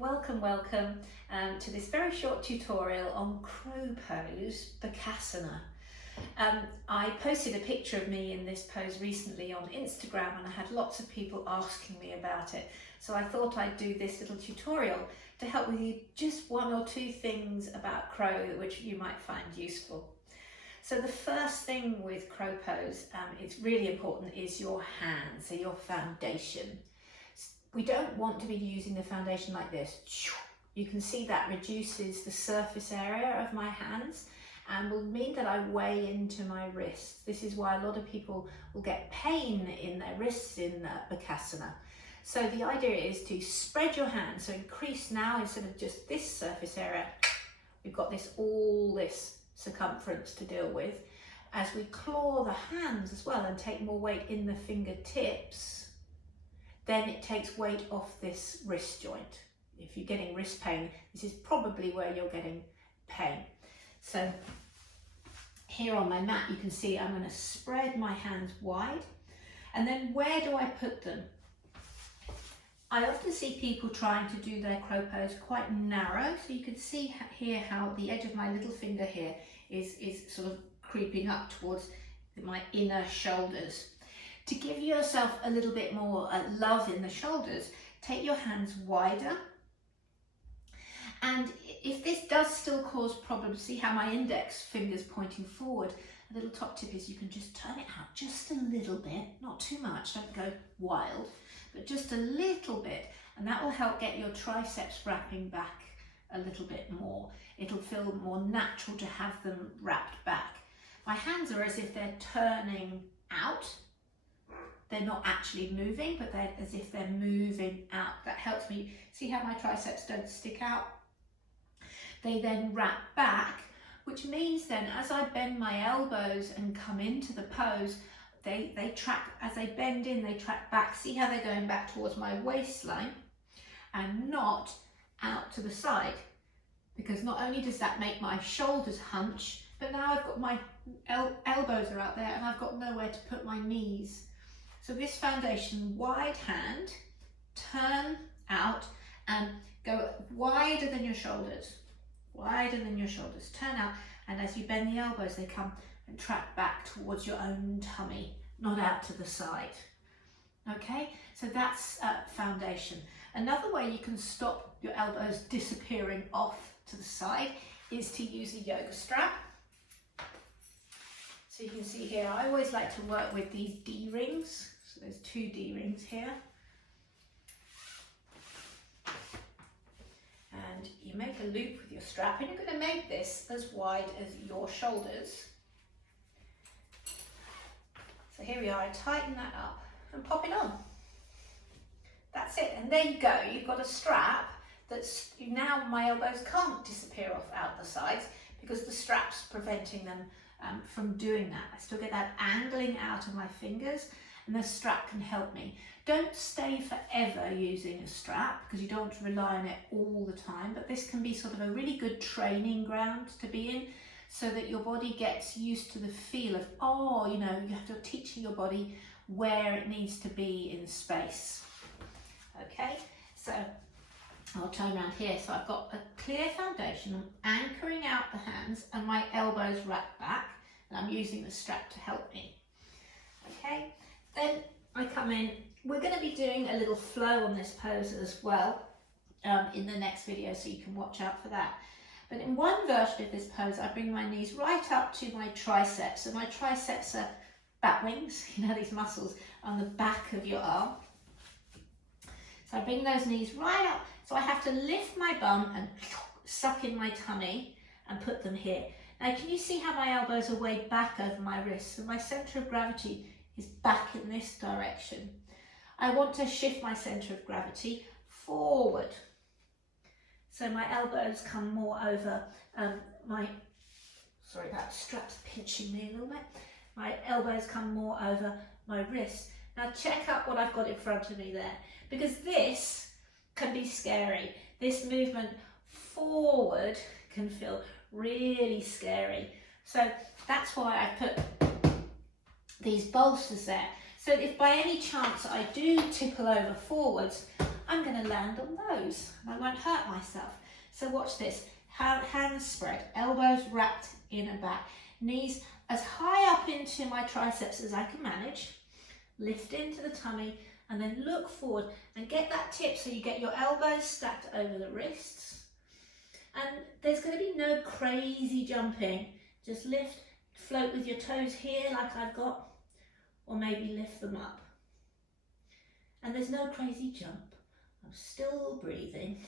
Welcome to this very short tutorial on crow pose, Bakasana. I posted a picture of me in this pose recently on Instagram and I had lots of people asking me about it. So I thought I'd do this little tutorial to help with you just one or two things about crow which you might find useful. So the first thing with crow pose, it's really important, is your hands, so your foundation. We don't want to be using the foundation like this. You can see that reduces the surface area of my hands and will mean that I weigh into my wrists. This is why a lot of people will get pain in their wrists in Bakasana. So the idea is to spread your hands, so increase now instead of just this surface area, we've got all this circumference to deal with. As we claw the hands as well and take more weight in the fingertips, then it takes weight off this wrist joint. If you're getting wrist pain, this is probably where you're getting pain. So here on my mat, you can see I'm going to spread my hands wide. And then where do I put them? I often see people trying to do their crow pose quite narrow. So you can see here how the edge of my little finger here is sort of creeping up towards my inner shoulders. To give yourself a little bit more love in the shoulders, take your hands wider. And if this does still cause problems, see how my index finger's pointing forward, a little top tip is you can just turn it out just a little bit, not too much, don't go wild, but just a little bit, and that will help get your triceps wrapping back a little bit more. It'll feel more natural to have them wrapped back. My hands are as if they're turning out. They're not actually moving, but they're as if they're moving out. That helps me. See how my triceps don't stick out? They then wrap back, which means then as I bend my elbows and come into the pose, they track, as I bend in, they track back. See how they're going back towards my waistline and not out to the side. Because not only does that make my shoulders hunch, but now I've got my elbows are out there and I've got nowhere to put my knees. So this foundation, wide hand, turn out and go wider than your shoulders, turn out, and as you bend the elbows, they come and track back towards your own tummy, not out to the side. Okay, so that's foundation. Another way you can stop your elbows disappearing off to the side is to use a yoga strap. So you can see here, I always like to work with these D-rings. So there's two D-rings here. And you make a loop with your strap and you're going to make this as wide as your shoulders. So here we are, I tighten that up and pop it on. That's it, and there you go. You've got a strap that's, now my elbows can't disappear off out the sides because the strap's preventing them from doing that. I still get that angling out of my fingers and the strap can help me. Don't stay forever using a strap because you don't want to rely on it all the time, but this can be sort of a really good training ground to be in so that your body gets used to the feel of, oh, you know, you have to teach your body where it needs to be in space. Okay, so I'll turn around here. So I've got a clear foundation. I'm anchoring out the hands and my elbows wrap back and I'm using the strap to help me. Okay, then I come in. We're going to be doing a little flow on this pose as well in the next video, so you can watch out for that. But in one version of this pose, I bring my knees right up to my triceps. So my triceps are bat wings, you know, these muscles on the back of your arm. So I bring those knees right up. So I have to lift my bum and suck in my tummy and put them here. Now, can you see how my elbows are way back over my wrists? So my center of gravity is back in this direction. I want to shift my center of gravity forward. So my elbows come more over sorry, that strap's pinching me a little bit. My elbows come more over my wrists. Now check out what I've got in front of me there, because this can be scary. This movement forward can feel really scary. So that's why I put these bolsters there. So if by any chance I do tipple over forwards, I'm going to land on those. I won't hurt myself. So watch this. Hands spread, elbows wrapped in and back, knees as high up into my triceps as I can manage. Lift into the tummy and then look forward and get that tip so you get your elbows stacked over the wrists. And there's going to be no crazy jumping. Just lift, float with your toes here like I've got, or maybe lift them up. And there's no crazy jump. I'm still breathing.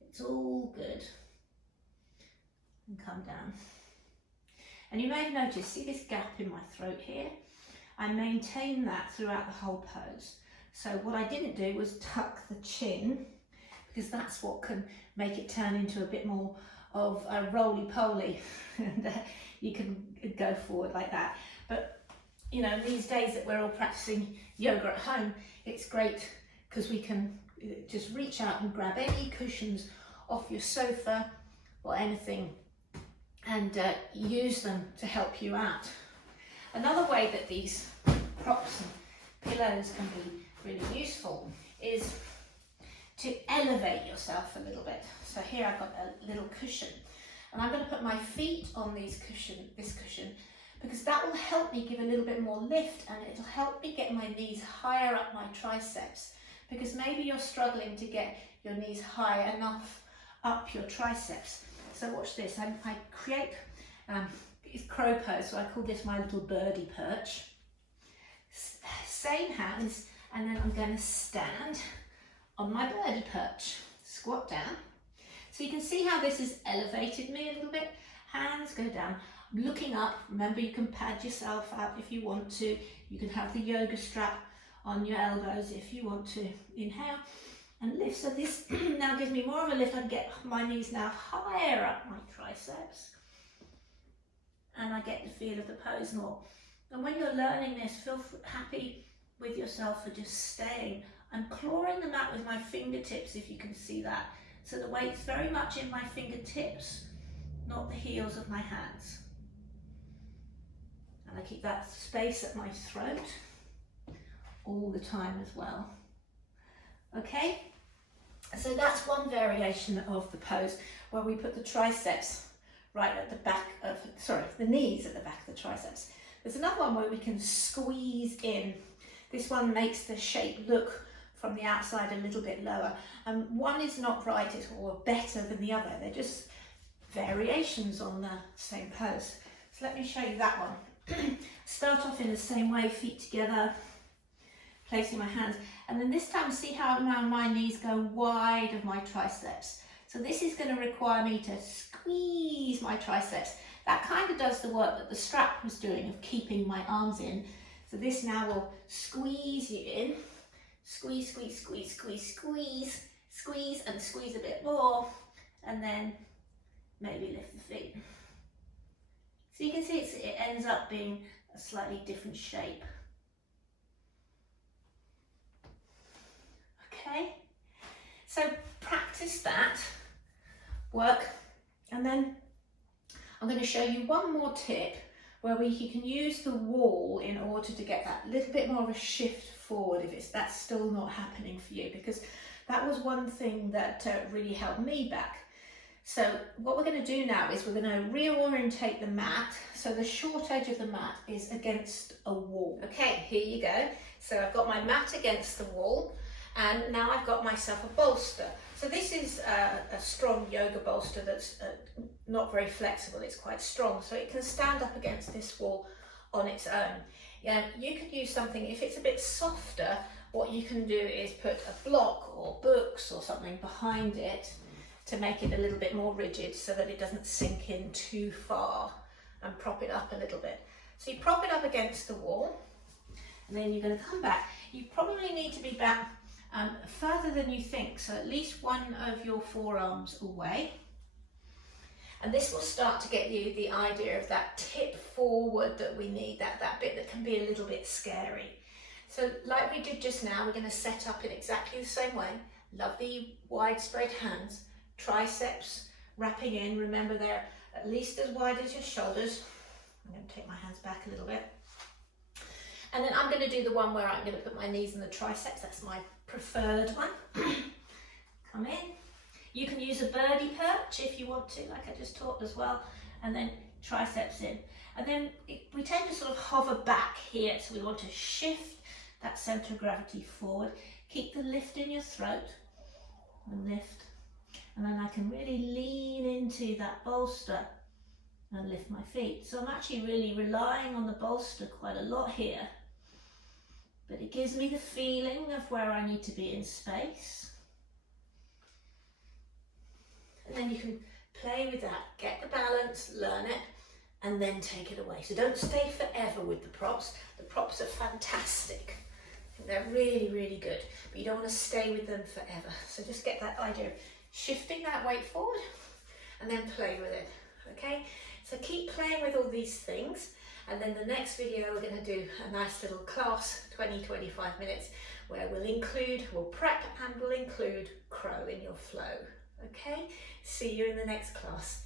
It's all good. And come down. And you may have noticed, see this gap in my throat here? I maintain that throughout the whole pose. So what I didn't do was tuck the chin, because that's what can make it turn into a bit more of a roly-poly. And you can go forward like that. But you know, these days that we're all practicing yoga at home, it's great because we can just reach out and grab any cushions off your sofa or anything and use them to help you out. Another way that these props and pillows can be really useful is to elevate yourself a little bit. So here I've got a little cushion, and I'm going to put my feet on this cushion, because that will help me give a little bit more lift, and it'll help me get my knees higher up my triceps, because maybe you're struggling to get your knees high enough up your triceps. So watch this. I create it's crow pose, so I call this my little birdie perch. Same hands, and then I'm going to stand on my birdie perch. Squat down. So you can see how this has elevated me a little bit. Hands go down. I'm looking up. Remember, you can pad yourself out if you want to. You can have the yoga strap on your elbows if you want to. Inhale and lift. So this now gives me more of a lift. I can get my knees now higher up my triceps, and I get the feel of the pose more. And when you're learning this, feel happy with yourself for just staying. I'm clawing the mat with my fingertips, if you can see that. So the weight's very much in my fingertips, not the heels of my hands. And I keep that space at my throat all the time as well. Okay, so that's one variation of the pose where we put the triceps right at the back of, the knees at the back of the triceps. There's another one where we can squeeze in. This one makes the shape look from the outside a little bit lower. And one is not right or better than the other. They're just variations on the same pose. So let me show you that one. Start off in the same way, feet together, placing my hands. And then this time, see how now my knees go wide of my triceps. So this is going to require me to squeeze my triceps. That kind of does the work that the strap was doing of keeping my arms in. So this now will squeeze you in. Squeeze, squeeze, squeeze, squeeze, squeeze, squeeze, and squeeze a bit more. And then maybe lift the feet. So you can see it ends up being a slightly different shape. Okay, so practice that work, and then I'm going to show you one more tip where you can use the wall in order to get that little bit more of a shift forward if that's still not happening for you, because that was one thing that really held me back. So what we're going to do now is we're going to reorientate the mat so the short edge of the mat is against a wall. Okay, here you go. So I've got my mat against the wall, and now I've got myself a bolster. So this is a strong yoga bolster that's not very flexible. It's quite strong, so it can stand up against this wall on its own. Yeah, you could use something, if it's a bit softer, what you can do is put a block or books or something behind it to make it a little bit more rigid so that it doesn't sink in too far, and prop it up a little bit. So you prop it up against the wall, and then you're going to come back. You probably need to be back further than you think, so at least one of your forearms away. And this will start to get you the idea of that tip forward that we need, that bit that can be a little bit scary. So like we did just now, we're going to set up in exactly the same way. Lovely widespread hands, triceps wrapping in. Remember, they're at least as wide as your shoulders. I'm going to take my hands back a little bit. And then I'm going to do the one where I'm going to put my knees in the triceps. That's my preferred one. Come in. You can use a birdie perch if you want to, like I just taught as well, and then triceps in. And then we tend to sort of hover back here, so we want to shift that centre of gravity forward. Keep the lift in your throat, and lift. And then I can really lean into that bolster and lift my feet. So I'm actually really relying on the bolster quite a lot here, but it gives me the feeling of where I need to be in space. And then you can play with that, get the balance, learn it, and then take it away. So don't stay forever with the props. The props are fantastic. They're really, really good, but you don't want to stay with them forever. So just get that idea of shifting that weight forward and then play with it, okay? So keep playing with all these things, and then the next video we're going to do a nice little class, 20-25 minutes, where we'll prep and we'll include crow in your flow, okay? See you in the next class.